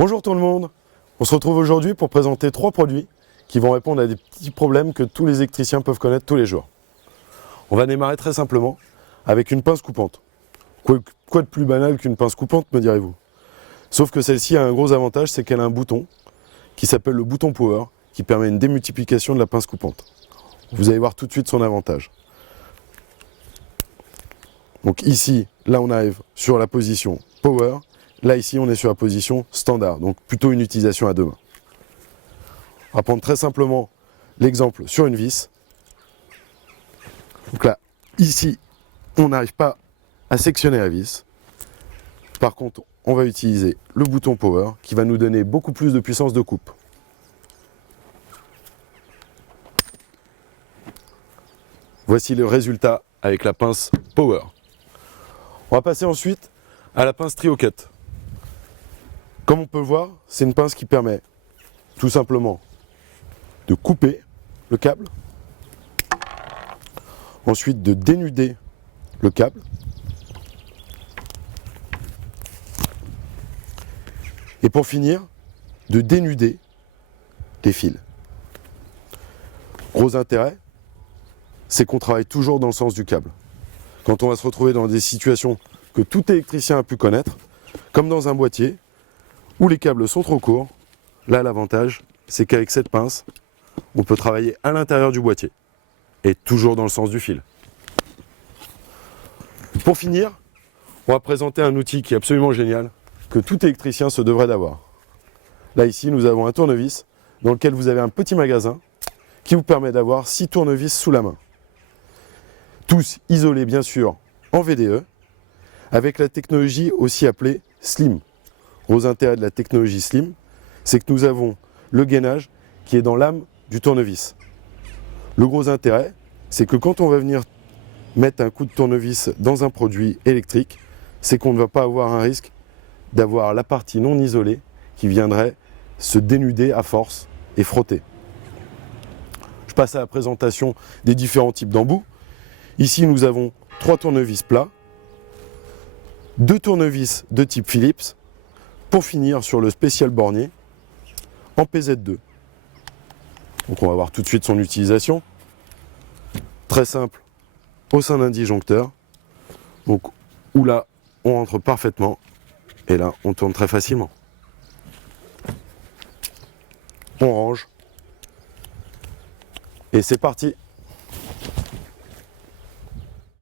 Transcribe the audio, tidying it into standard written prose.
Bonjour tout le monde, on se retrouve aujourd'hui pour présenter 3 produits qui vont répondre à des petits problèmes que tous les électriciens peuvent connaître tous les jours. On va démarrer très simplement avec une pince coupante. Quoi de plus banal qu'une pince coupante, me direz-vous? Sauf que celle-ci a un gros avantage, c'est qu'elle a un bouton qui s'appelle le bouton Power, qui permet une démultiplication de la pince coupante. Vous allez voir tout de suite son avantage. Donc ici, là on arrive sur la position Power. Là, ici, on est sur la position standard, donc plutôt une utilisation à deux mains. On va prendre très simplement l'exemple sur une vis. Donc là, ici, on n'arrive pas à sectionner la vis. Par contre, on va utiliser le bouton Power qui va nous donner beaucoup plus de puissance de coupe. Voici le résultat avec la pince Power. On va passer ensuite à la pince Trio Cut. Comme on peut le voir, c'est une pince qui permet tout simplement de couper le câble, ensuite de dénuder le câble, et pour finir, de dénuder les fils. Gros intérêt, c'est qu'on travaille toujours dans le sens du câble. Quand on va se retrouver dans des situations que tout électricien a pu connaître, comme dans un boîtier, où les câbles sont trop courts, là l'avantage, c'est qu'avec cette pince, on peut travailler à l'intérieur du boîtier, et toujours dans le sens du fil. Pour finir, on va présenter un outil qui est absolument génial, que tout électricien se devrait d'avoir. Là ici, nous avons un tournevis, dans lequel vous avez un petit magasin, qui vous permet d'avoir 6 tournevis sous la main. Tous isolés bien sûr en VDE, avec la technologie aussi appelée Slim. Gros intérêt de la technologie Slim, c'est que nous avons le gainage qui est dans l'âme du tournevis. Le gros intérêt, c'est que quand on va venir mettre un coup de tournevis dans un produit électrique, c'est qu'on ne va pas avoir un risque d'avoir la partie non isolée qui viendrait se dénuder à force et frotter. Je passe à la présentation des différents types d'embouts. Ici, nous avons 3 tournevis plats, 2 tournevis de type Philips, pour finir sur le spécial bornier en PZ2. Donc on va voir tout de suite son utilisation. Très simple au sein d'un disjoncteur. Donc où là on rentre parfaitement et là on tourne très facilement. On range et c'est parti.